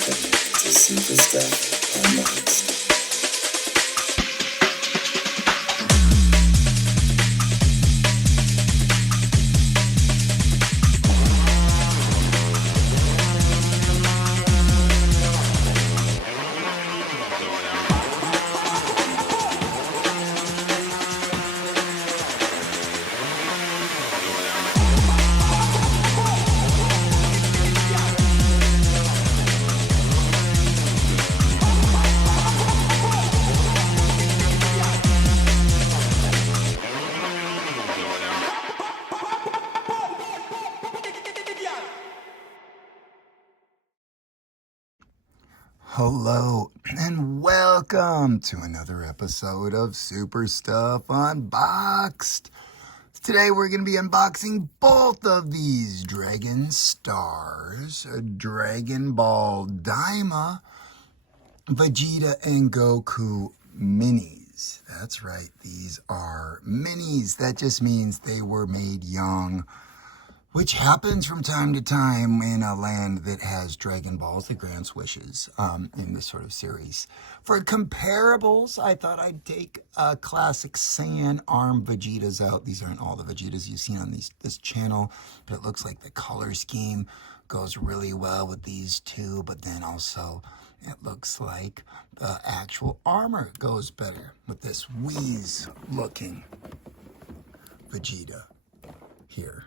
welcome to Super Stuff Unboxed. Hello and welcome to another episode of Super Stuff Unboxed. Today we're going to be unboxing both of these Dragon Stars, Dragonball Daima, Vegeta and Goku minis. That's right, these are minis. That just means they were made young, which happens from time to time in a land that has Dragon Balls that grants wishes in this sort of series. For comparables, I thought I'd take classic Saiyan Arm Vegetas out. These aren't all the Vegetas you've seen on this channel, but it looks like the color scheme goes really well with these two, but then also it looks like the actual armor goes better with this Whis-looking Vegeta here.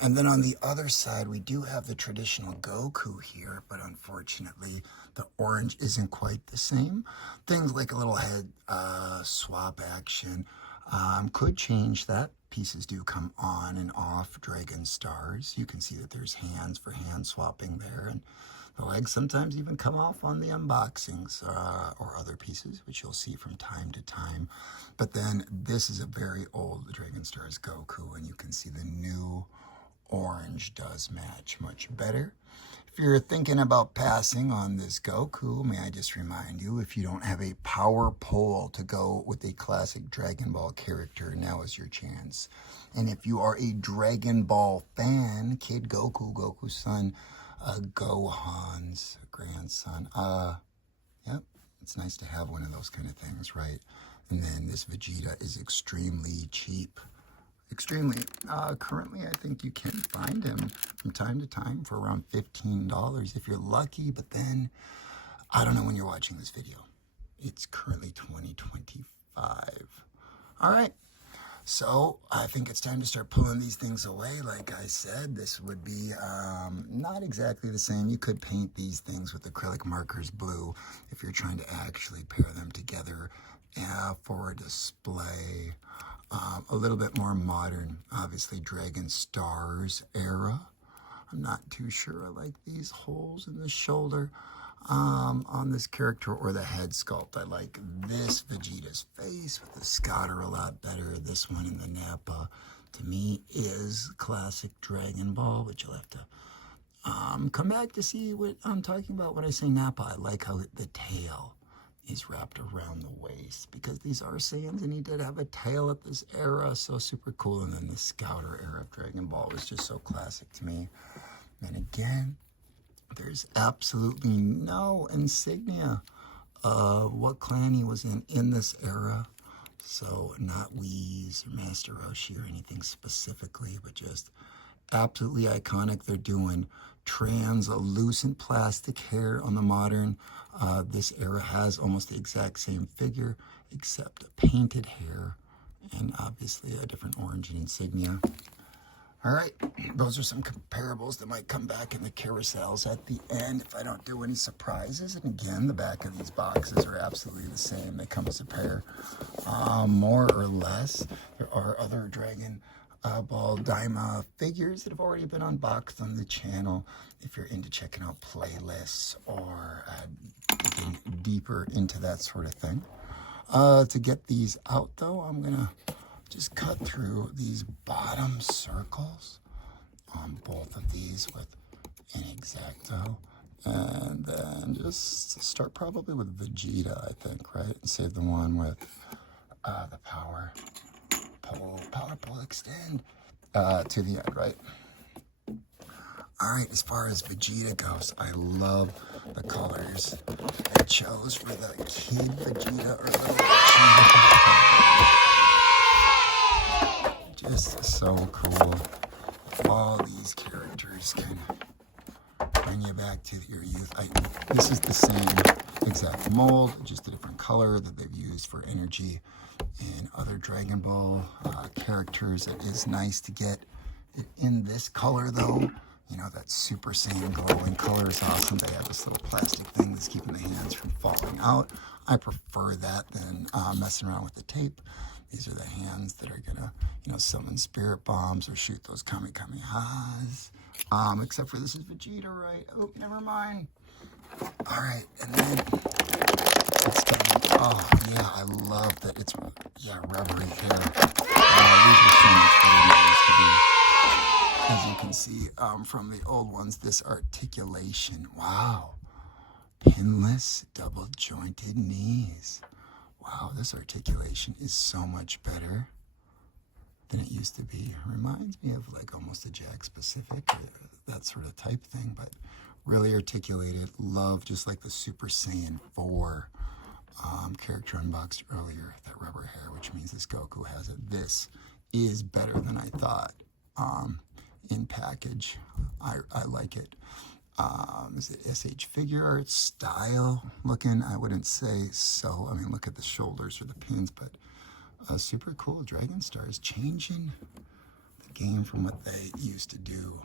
And then on the other side, we do have the traditional Goku here, but unfortunately, the orange isn't quite the same. Things like a little head swap action could change that. Pieces do come on and off Dragon Stars. You can see that there's hands for hand swapping there, and the legs sometimes even come off on the unboxings or other pieces, which you'll see from time to time. But then this is a very old Dragon Stars Goku, and you can see the new orange does match much better. If you're thinking about passing on this Goku, may I just remind you, if you don't have a power pole to go with a classic Dragon Ball character, now is your chance. And if you are a Dragon Ball fan, Kid Goku, Goku's son, Gohan's grandson, yep, it's nice to have one of those kind of things, right? And then this Vegeta is extremely cheap. Extremely. Currently, I think you can find him from time to time for around $15 if you're lucky, but then, I don't know when you're watching this video. It's currently 2025. All right. So, I think it's time to start pulling these things away. Like I said, this would be not exactly the same. You could paint these things with acrylic markers blue if you're trying to actually pair them together for a display. A little bit more modern, obviously Dragon Stars era. I'm not too sure I like these holes in the shoulder on this character or the head sculpt. I like this Vegeta's face with the Scouter a lot better. This one in the Nappa, to me, is classic Dragon Ball, which you'll have to come back to see what I'm talking about when I say Nappa. I like how the tail is wrapped around the waist, because these are Saiyans and he did have a tail at this era, so super cool. And then the Scouter era of Dragon Ball was just so classic to me. And again, there's absolutely no insignia of what clan he was in this era. So not Whis or Master Roshi or anything specifically, but just absolutely iconic. They're doing translucent plastic hair on the modern. This era has almost the exact same figure, except painted hair and obviously a different orange and insignia. All right, those are some comparables that might come back in the carousels at the end if I don't do any surprises. And again, the back of these boxes are absolutely the same. They come as a pair, more or less. There are other Dragon Ball Daima figures that have already been unboxed on the channel if you're into checking out playlists or digging deeper into that sort of thing. To get these out though, I'm gonna just cut through these bottom circles on both of these with an X-Acto, and then just start probably with Vegeta, I think, right? And save the one with the power pull extend to the end, right? All right, as far as Vegeta goes, I love the colors I chose for the kid Vegeta or little Vegeta. Just so cool. All these characters can bring you back to your youth. This is the same exact mold, just a different color that they've used for energy in other Dragon Ball characters. It is nice to get it in this color though. You know, that Super Saiyan glowing color is awesome. They have this little plastic thing that's keeping the hands from falling out. I prefer that than messing around with the tape. These are the hands that are gonna, you know, summon spirit bombs or shoot those Kamehamehas. Except for this is Vegeta, right? Oh, never mind. All right, and then it's getting, oh yeah, I love that it's, yeah, rubbery hair. These are so much better than they used to be. As you can see from the old ones, this articulation, wow. Pinless, double jointed knees. Wow, this articulation is so much better than it used to be. Reminds me of like almost a Jack Specific or that sort of type thing, but really articulated. Love, just like the Super Saiyan 4 character unboxed earlier, that rubber hair, which means this Goku has it. This is better than I thought in package. I like it. Is it SH figure art style looking? I wouldn't say so. I mean, look at the shoulders or the pins, but super cool. Dragon Star is changing the game from what they used to do.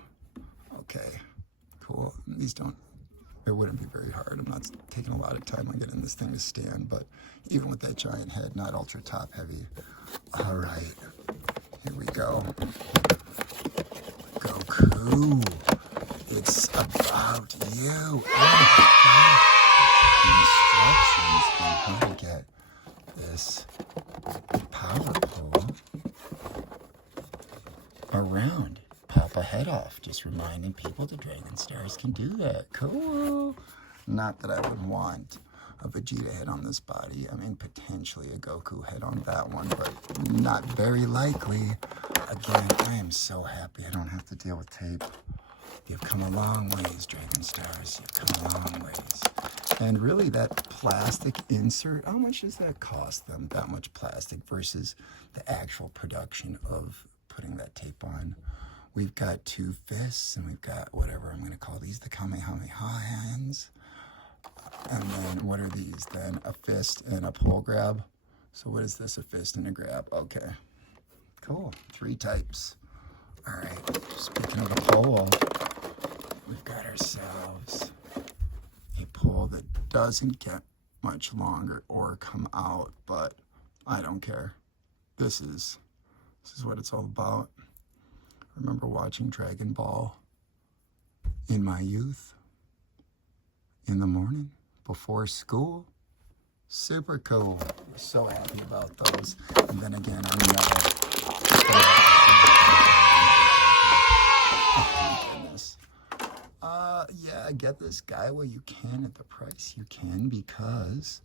Okay, cool. These don't, it wouldn't be very hard. I'm not taking a lot of time on getting this thing to stand, but even with that giant head, not ultra top heavy. All right, here we go. Goku, it's about you. Oh, instructions on how to get this power pole around. Pop a head off. Just reminding people the Dragon Stars can do that. Cool. Not that I would want a Vegeta head on this body. I mean, potentially a Goku head on that one, but not very likely. Again, I am so happy I don't have to deal with tape. You've come a long ways, Dragon Stars. You've come a long ways. And really, that plastic insert, how much does that cost them? That much plastic versus the actual production of putting that tape on. We've got two fists, and we've got whatever I'm going to call these, the Kamehameha hands. And then what are these then? A fist and a pole grab. So what is this? A fist and a grab. Okay. Cool. 3 types. All right. Speaking of a pole, we've got ourselves a pole that doesn't get much longer or come out, but I don't care. This is what it's all about. I remember watching Dragon Ball in my youth in the morning before school. Super cool. We're so happy about those. And then again, I'm never. Oh my goodness. Yeah, get this guy while you can at the price you can, because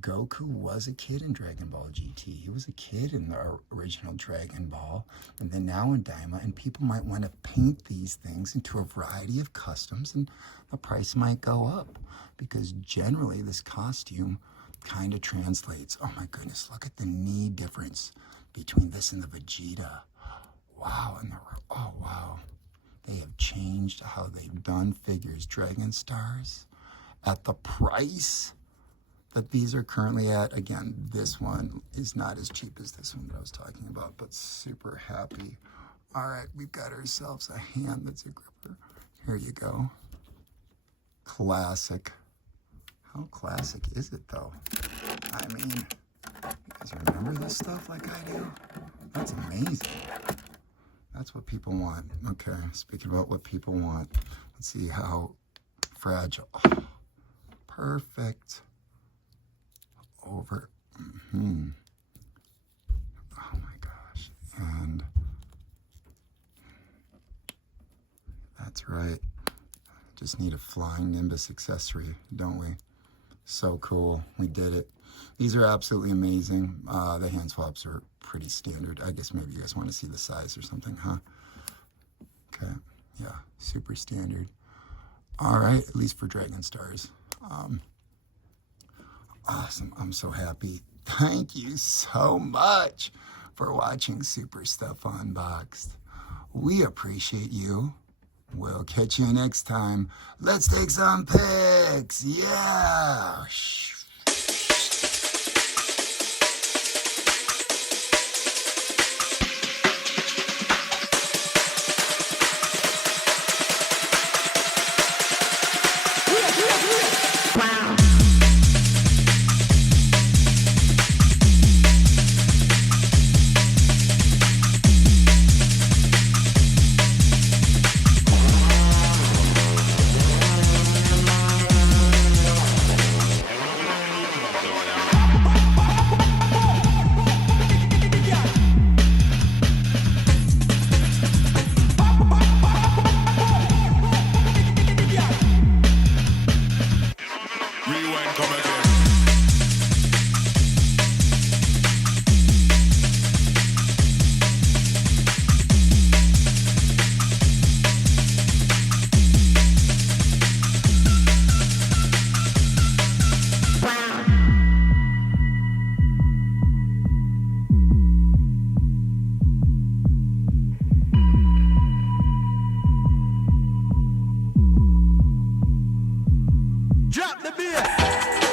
Goku was a kid in Dragon Ball GT. He was a kid in the original Dragon Ball, and then now in Daima, and people might want to paint these things into a variety of customs, and the price might go up, because generally this costume kind of translates. Oh my goodness, look at the knee difference between this and the Vegeta. Wow, and oh wow. They have changed how they've done figures. Dragon Stars at the price that these are currently at. Again, this one is not as cheap as this one that I was talking about, but super happy. All right, we've got ourselves a hand that's a gripper. Here you go. Classic. How classic is it though? I mean, you guys remember this stuff like I do? That's amazing. That's what people want. Okay, speaking about what people want, let's see how fragile. Oh, perfect. Over. Oh my gosh. And that's right. Just need a flying Nimbus accessory, don't we? So cool. We did it. These are absolutely amazing. The hand swaps are pretty standard. I guess maybe you guys want to see the size or something, huh? Okay. Yeah, super standard. All right, at least for Dragon Stars. Awesome. I'm so happy. Thank you so much for watching Super Stuff Unboxed. We appreciate you. We'll catch you next time. Let's take some pics. Yeah. Rewind, come again. Drop the beat.